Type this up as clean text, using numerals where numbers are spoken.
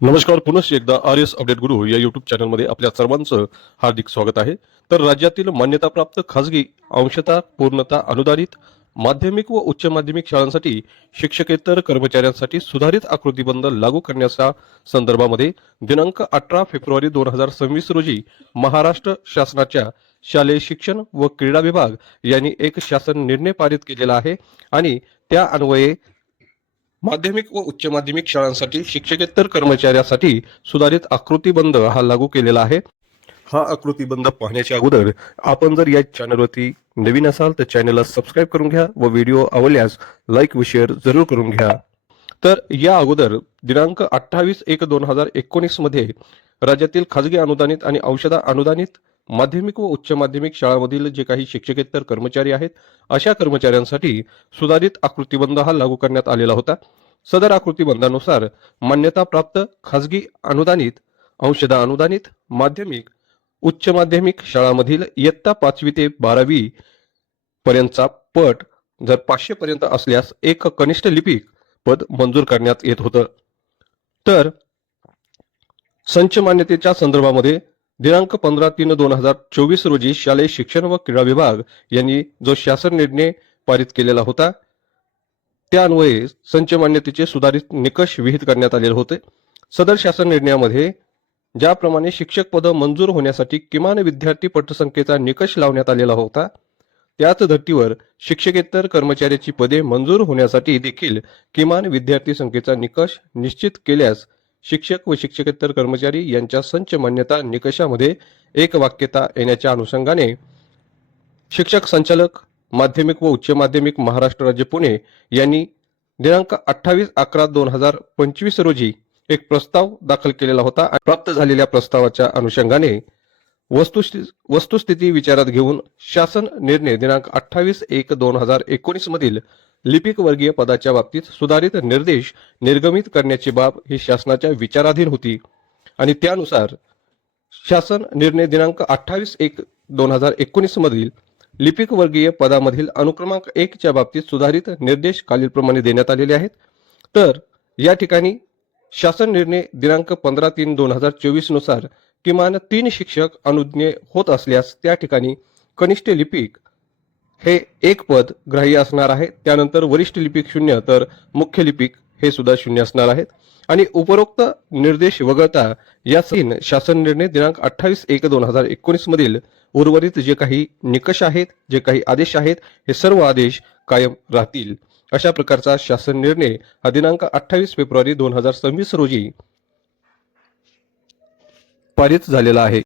नमस्कार. पुनश्च एकदा आर.एस. अपडेट गुरु या यूट्यूब चॅनलमध्ये आपल्या सर्वांचं हार्दिक स्वागत आहे. तर राज्यातील मान्यताप्राप्त खाजगी, अंशतः पूर्णतः अनुदानित माध्यमिक व उच्च माध्यमिक शाळांसाठी शिक्षकेतर कर्मचाऱ्यांसाठी सुधारित आकृतीबंध लागू करण्याच्या संदर्भामध्ये दिनांक 18 फेब्रुवारी 2026 रोजी महाराष्ट्र शासनाच्या शालेय शिक्षण व क्रीडा विभाग यांनी एक शासन निर्णय पारित केलेला आहे आणि त्या अन्वये माध्यमिक व उच्च माध्यमिक शाळांसाठी शिक्षकेतर कर्मचाऱ्यासाठी सुधारित आकृतीबंध हा लागू केलेला आहे. हा आकृतीबंध पाहण्याच्या अगोदर आपण जर या चॅनलवरती नवीन असाल तर चॅनलला सबस्क्राईब करून घ्या व व्हिडिओ आवडल्यास लाईक व शेअर जरूर करून घ्या. तर या अगोदर दिनांक 28/1/2019 मध्ये राज्यातील खाजगी अनुदानित आणि अंशतः अनुदानित माध्यमिक व उच्च माध्यमिक शाळांमधील जे काही शिक्षकेतर कर्मचारी आहेत अशा कर्मचाऱ्यांसाठी सुधारित आकृतीबंध हा लागू करण्यात आलेला होता. सदर आकृतीबंधानुसार मान्यताप्राप्त खाजगी अनुदानित, अंशतः अनुदानित माध्यमिक, उच्च माध्यमिक शाळांमधील इयत्ता 5वी ते 12वी पर्यंतचा पट जर 500 पर्यंत असल्यास एक कनिष्ठ लिपिक पद मंजूर करण्यात येत होतं. तर संच मान्यतेच्या संदर्भामध्ये दिनांक 15/3/2024 रोजी शालेय शिक्षण व क्रीडा विभाग यांनी जो शासन निर्णय पारित केलेला होता त्या अन्वये संच मान्यतेचे सुधारित निकष विहित करण्यात आलेले होते. सदर शासन निर्णयामध्ये ज्याप्रमाणे शिक्षक पद मंजूर होण्यासाठी किमान विद्यार्थी पटसंख्येचा निकष लावण्यात आलेला होता त्याच धर्तीवर शिक्षकेतर कर्मचाऱ्याची पदे मंजूर होण्यासाठी देखील किमान विद्यार्थी संख्येचा निकष निश्चित केल्यास शिक्षक व शिक्षकेतर कर्मचारी यांच्या संच मान्यता निकषामध्ये एक वाक्यता येण्याच्या अनुषंगाने शिक्षक संचालक माध्यमिक व उच्च माध्यमिक महाराष्ट्र राज्य पुणे यांनी दिनांक 28/11/2025 रोजी एक प्रस्ताव दाखल केलेला होता. प्राप्त झालेल्या प्रस्तावाच्या अनुषंगाने वस्तुस्थिती विचारात घेऊन शासन निर्णय दिनांक 28/1/2019 मधील लिपिक वर्गीय पदाच्या बाबतीत सुधारित निर्देश निर्गमित करण्याची बाब ही शासनाच्या विचाराधीन होती आणि त्यानुसार शासन निर्णय दिनांक 28/1/2019 मधील लिपिक वर्गीय पदामधील अनुक्रमांक 1 च्या बाबतीत सुधारित निर्देश खालीलप्रमाणे देण्यात आलेले आहेत. तर या ठिकाणी शासन निर्णय दिनांक 15/3/2024 नुसार किमान 3 शिक्षक अनुज्ञेय होत असल्यास त्या ठिकाणी कनिष्ठ लिपिक हे एक पद ग्राह्य असणार आहे. त्यानंतर वरिष्ठ लिपिक 0 तर मुख्य लिपिक हे सुद्धा 0 असणार आहेत. आणि उपरोक्त निर्देश वगळता या शासन निर्णय दिनांक 28/1/2019 मधील उर्वरित जे काही निकष आहेत, जे काही आदेश आहेत, हे सर्व आदेश कायम राहतील. अशा प्रकारचा शासन निर्णय हा दिनांक 28 फेब्रुवारी 2026 रोजी पारित झालेला आहे.